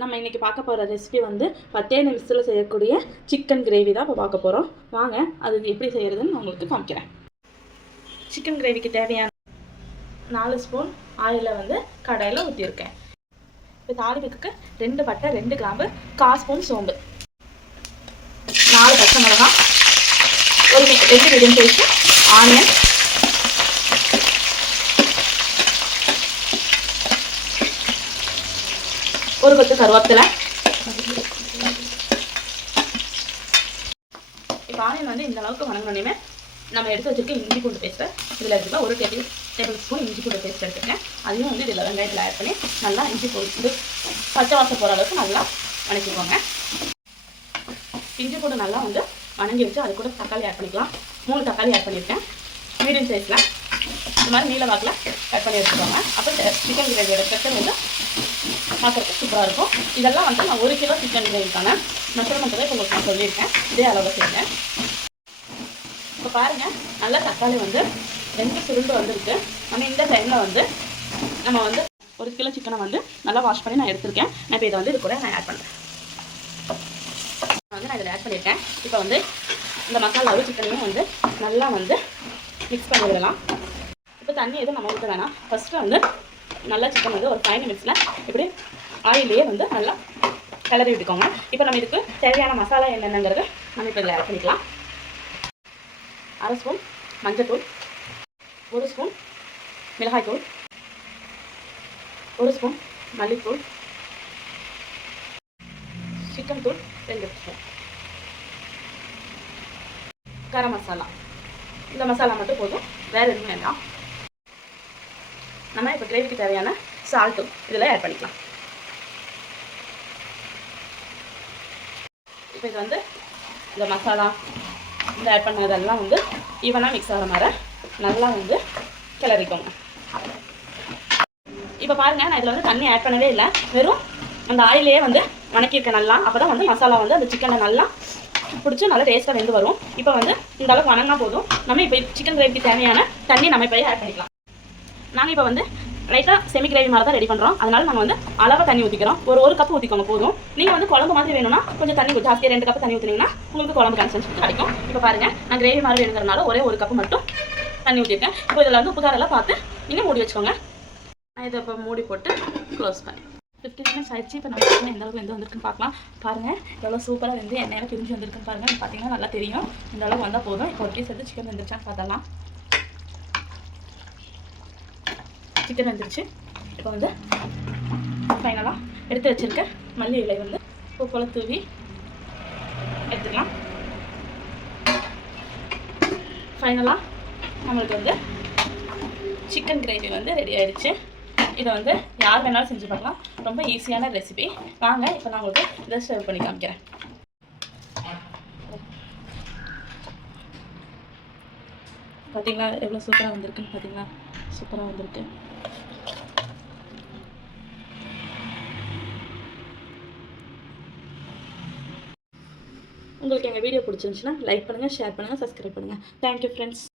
நம்ம இன்றைக்கி பார்க்க போகிற ரெசிபி வந்து பத்தே நிமிஷத்தில் செய்யக்கூடிய சிக்கன் கிரேவி தான் இப்போ பார்க்க போகிறோம் வாங்க அது எப்படி செய்கிறதுன்னு நான் உங்களுக்கு காமிக்கிறேன். சிக்கன் கிரேவிக்கு தேவையான நாலு ஸ்பூன் ஆயிலை வந்து கடையில் ஊற்றியிருக்கேன் இப்போ தாளிப்புக்கு ரெண்டு பட்டை ரெண்டு கிராம்பு கால் ஸ்பூன் சோம்பு. நாலு பச்சை மிளகாய் ஒரு ரெண்டு மீடியம் சைஸ் ஆனியன் ஒரு கொத்து கருவேப்பிலை. இப்போ ஆனியன் வந்து இந்த அளவுக்கு வணங்கினோடனே நம்ம எடுத்து வச்சிருக்க இஞ்சி பூண்டு பேஸ்ட்டை இதில் எடுத்துக்கலாம். ஒரு டேபிள் டேபிள் ஸ்பூன் இஞ்சி பூண்டு பேஸ்ட் எடுத்துருக்கேன் அதையும் வந்து இதில் வெங்காயத்தில் ஆட் பண்ணி நல்லா இஞ்சி பூண்டு இது பச்சை வாசம் போகிற அளவுக்கு நல்லா வணக்கிக்கோங்க. இஞ்சி பூண்டு நல்லா வந்து வணங்கி வச்சு அது கூட தக்காளி ஆட் பண்ணிக்கலாம். மூணு தக்காளி ஆட் பண்ணியிருக்கேன் மீடியம் சைஸில் இந்த மாதிரி நீல வாக்கில் கட் பண்ணி எடுத்துக்கோங்க. அப்போ சிக்கன் கிரேவியோட ஸ்ட்ரக்சர் வந்து பார்க்குறதுக்கு சூப்பராக இருக்கும். இதெல்லாம் வந்து நான் ஒரு கிலோ சிக்கன் கிரேவிக்கான மெஷர்மெண்ட் தான் இப்போ உங்களுக்கு நான் சொல்லியிருக்கேன். இதே அளவு செய்யுங்க இப்போ பாருங்கள் நல்லா தக்காளி வந்து ரெண்டு சுருண்டு வந்துருக்கு. நம்ம இந்த டைமில் வந்து நம்ம வந்து ஒரு கிலோ சிக்கனை வந்து நல்லா வாஷ் பண்ணி நான் எடுத்திருக்கேன். நான் இப்போ இதை வந்து இது கூட நான் ஆட் பண்ணுறேன் வந்து நான் இதில் ஆட் பண்ணியிருக்கேன். இப்போ வந்து இந்த மசாலாவும் சிக்கனையும் வந்து நல்லா வந்து மிக்ஸ் பண்ணி விடலாம் இப்போ தண்ணி எதுவும் நம்ம ஊற்ற வேணாம். ஃபஸ்ட்டு வந்து நல்லா சிக்கன் வந்து ஒரு ஃபைவ் மினிட்ஸில் இப்படி ஆயிலேயே வந்து நல்லா கிளறி விட்டுக்கோங்க. இப்போ நம்ம இதுக்கு தேவையான மசாலா என்னென்னங்கிறது நம்ம இப்போ இதில் ஆட் பண்ணிக்கலாம். அரை ஸ்பூன் மஞ்சத்தூள் ஒரு ஸ்பூன் மிளகாய்த்தூள் ஒரு ஸ்பூன் மல்லித்தூள் சிக்கன் தூள் ரெண்டு ஸ்பூன் கரம் மசாலா. இந்த மசாலா மட்டும் போதும். வேறு எதுவும் வேண்டாம். நம்ம இப்போ கிரேவிக்கு தேவையான சால்ட்டும் இதில் ஆட் பண்ணிக்கலாம். இப்போ இது வந்து இந்த மசாலா இந்த ஆட் பண்ணதெல்லாம் வந்து ஈவனாக மிக்ஸ் ஆகிற மாதிரி நல்லா வந்து கிளறிக்கோங்க. இப்போ பாருங்கள் நான் இதில் வந்து தண்ணி ஆட் பண்ணவே இல்லை. வெறும் அந்த ஆயிலே வந்து வணக்கியிருக்கேன் நல்லா. அப்போ தான் வந்து மசாலா வந்து அந்த சிக்கனை நல்லா பிடிச்சி நல்லா டேஸ்ட்டாக வெந்து வரும். இப்போ வந்து இந்த அளவுக்கு வணங்கினா போதும். நம்ம இப்போ சிக்கன் கிரேவிக்கு தேவையான தண்ணி நம்ம இப்போ ஆட் பண்ணிக்கலாம். நாங்கள் இப்போ வந்து லைட்டாக செமி கிரேவி மாதிரி தான் ரெடி பண்ணுறோம் அதனால் நாங்கள் வந்து அளவாக தண்ணி ஊற்றிக்கிறோம் ஒரு ஒரு கப் ஊற்றிக்கோங்க போதும். நீங்கள் வந்து குழம்பு மாதிரி வேணும்னா கொஞ்சம் தண்ணி ஜாஸ்தியாக ரெண்டு கப் தண்ணி ஊற்றினீங்கன்னா உங்களுக்கு குழம்பு கன்சன்ஸ் கிடைக்கும். இப்போ பாருங்கள் நான் கிரேவி மாதிரி வேணுங்கிறனால ஒரே ஒரு கப் மட்டும் தண்ணி ஊற்றிருக்கேன் இப்போ இதில் வந்து புதாரெல்லாம் பார்த்து நீங்கள் மூடி வச்சுக்கோங்க. நான் இதை இப்போ மூடி போட்டு க்ளோஸ் பண்ணேன் ஃபிஃப்டீன் மினிட்ஸ் ஆயிடுச்சு. இப்போ நம்ம எந்த அளவுக்கு வெந்து வந்திருக்குன்னு பார்க்கலாம். பாருங்கள் எவ்வளோ சூப்பராக வந்து எண்ணெயில் பிரிஞ்சு வந்திருக்குன்னு பாருங்கள் பார்த்தீங்கன்னா நல்லா தெரியும். இந்த அளவுக்கு வந்தால் போதும். இப்போ ஒரு பீஸ் எடுத்து சிக்கன் வந்துருச்சான்னு பார்த்தலாம் சிக்கன் வந்துருச்சு. இப்போ வந்து ஃபைனலாக எடுத்து வச்சுருக்க மல்லி இலை வந்து உப்பு போல தூவி எடுத்துக்கலாம். ஃபைனலாக நம்மளுக்கு வந்து சிக்கன் கிரேவி வந்து ரெடி ஆகிடுச்சு இதை வந்து யார் வேணாலும் செஞ்சு பார்க்கலாம். ரொம்ப ஈஸியான ரெசிபி வாங்க இப்போ நான் உங்களுக்கு இதை சர்வ் பண்ணி காமிக்கிறேன். பார்த்தீங்களா எவ்வளோ சூப்பராக வந்திருக்குன்னு பார்த்தீங்களா சூப்பராக வந்திருக்கு. உங்களுக்கு எங்கள் வீடியோ பிடிச்சிருந்துச்சுன்னா லைக் பண்ணுங்கள் ஷேர் பண்ணுங்கள் சப்ஸ்கிரைப் பண்ணுங்கள் தேங்க்யூ ஃப்ரெண்ட்ஸ்